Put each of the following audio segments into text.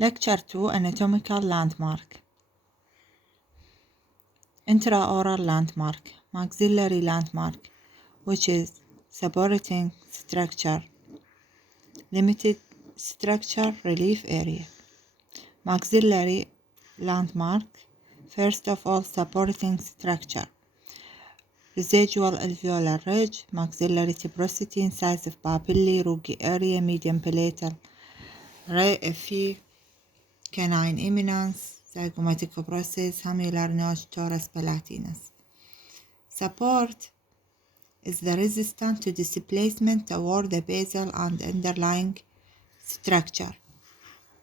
Lecture 2 Anatomical Landmark. Intraoral landmark, maxillary landmark, which is supporting structure, limited structure, relief area. Maxillary landmark, first of all, supporting structure. Residual alveolar ridge, maxillary tuberosity, incisive papillae, rugy area, median palatal في canine eminence, zygomatic process, hamular notch, torus palatinus. Support is the resistance to displacement toward the basal and underlying structure.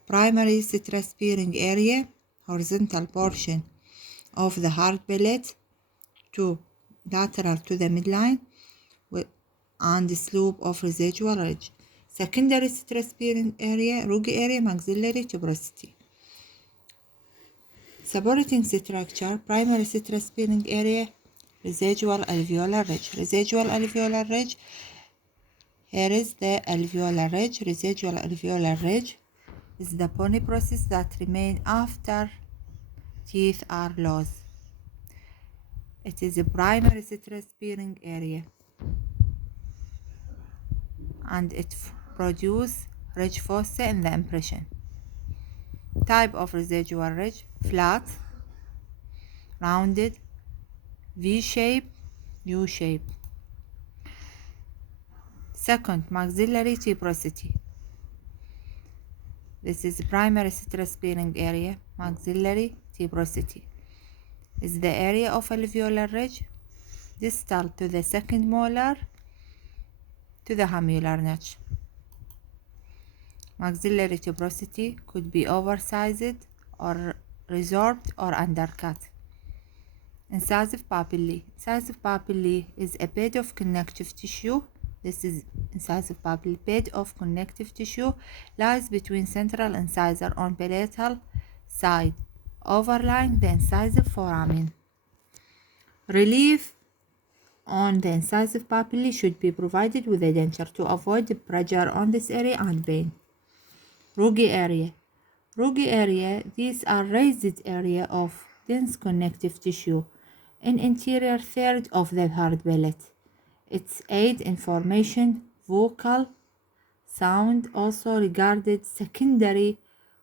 Primary stress-bearing area, horizontal portion of the hard palate to lateral to the midline and slope of residual ridge. Secondary stress-bearing area, rugy area, maxillary tuberosity. Supporting structure, primary stress-bearing area, residual alveolar ridge. Residual alveolar ridge, here is the alveolar ridge. Residual alveolar ridge is the bony process that remain after teeth are lost. It is a primary stress-bearing area and it produces ridge fossa in the impression. Type of residual ridge, flat, rounded, V-shape, U-shape. Second, maxillary tuberosity. This is primary stress-bearing area. Maxillary tuberosity is the area of alveolar ridge distal to the second molar to the hamular notch. Maxillary tuberosity could be oversized or resorbed or undercut. Incisive papillae. Incisive papillae is a bed of connective tissue. This is incisive papillae. Bed of connective tissue lies between central incisor on palatal side, overlying the incisive foramen. Relief on the incisive papillae should be provided with a denture to avoid the pressure on this area and pain. Rugy area. Rugy area, these are raised area of dense connective tissue in anterior third of the hard palate. Its aid in formation vocal sound, also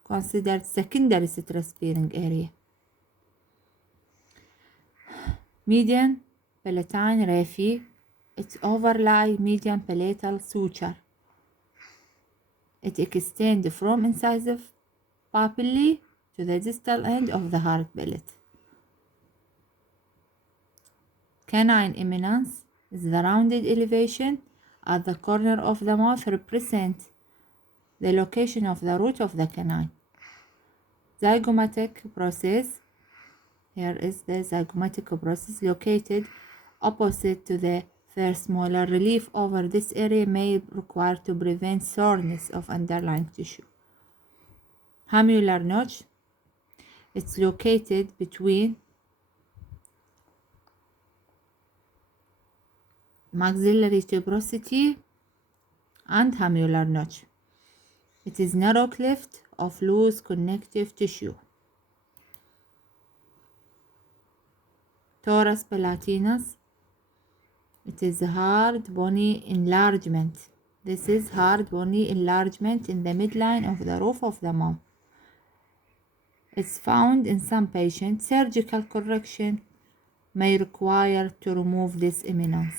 considered secondary stress-bearing area. Median palatine raphe, it overlie median palatal suture. It extends from incisive papillae to the distal end of the hard palate. Canine eminence is the rounded elevation at the corner of the mouth represent the location of the root of the canine. Zygomatic process, here is the zygomatic process located opposite to the first molar. Relief over this area may require to prevent soreness of underlying tissue. Hamular notch, it's located between maxillary tuberosity and hamular notch. It is narrow cleft of loose connective tissue. Torus palatinus, it is hard bony enlargement. This is hard bony enlargement in the midline of the roof of the mouth. It's found in some patients. Surgical correction may require to remove this eminence.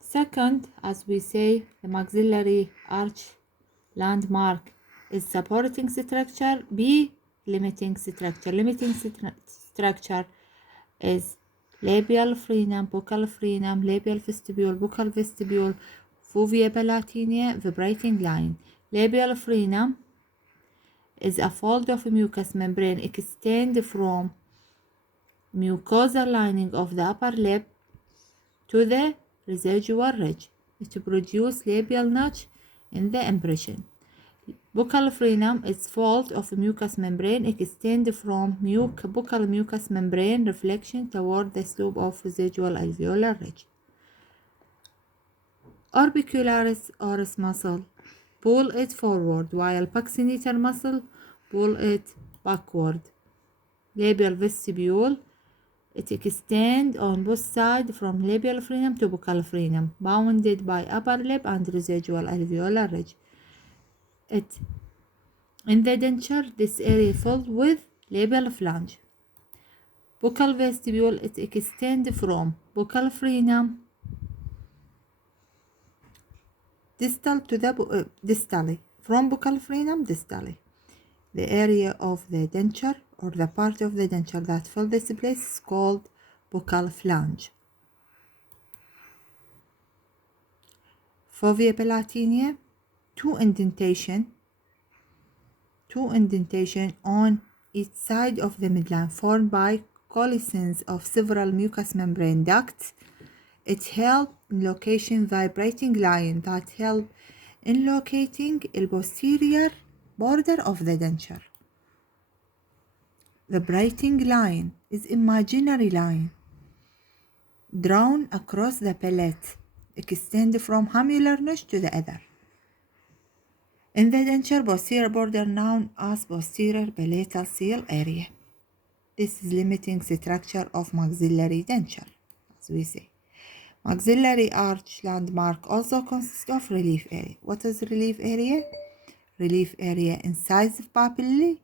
Second, as we say, the maxillary arch landmark is supporting structure. B, limiting structure. Limiting structure is labial frenum, buccal frenum, labial vestibule, buccal vestibule, fovea palatina, vibrating line. Labial frenum is a fold of mucous membrane extend from mucosal lining of the upper lip to the residual ridge to produce labial notch in the impression. Buccal frenum is fold of mucous membrane extend from buccal mucous membrane reflection toward the slope of residual alveolar ridge. Orbicularis oris muscle pull it forward, while buccal muscle pull it backward. Labial vestibule, it extends on both sides from labial frenum to buccal frenum, bounded by upper lip and residual alveolar ridge. In the denture, this area filled with labial flange. Buccal vestibule, it extends from buccal frenum distal to the distally, from buccal frenum distally. The area of the denture, or the part of the denture that fills this place, is called buccal flange. Fovea palatine, two indentation on each side of the midline formed by coalescence of several mucous membrane ducts. It helps in location vibrating line that help in locating the posterior border of the denture. The vibrating line is imaginary line drawn across the palate, extend from hamular notch to the other. In the denture, posterior border known as posterior palatal seal area. This is limiting structure of maxillary denture, as we say. Maxillary arch landmark also consists of relief area. What is relief area? Relief area incisive papillae,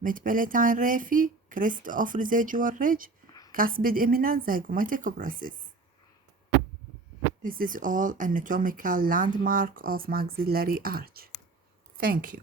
mid-palatine raphe, crest of residual ridge, cuspid eminence, zygomatic process. This is all anatomical landmark of maxillary arch. Thank you.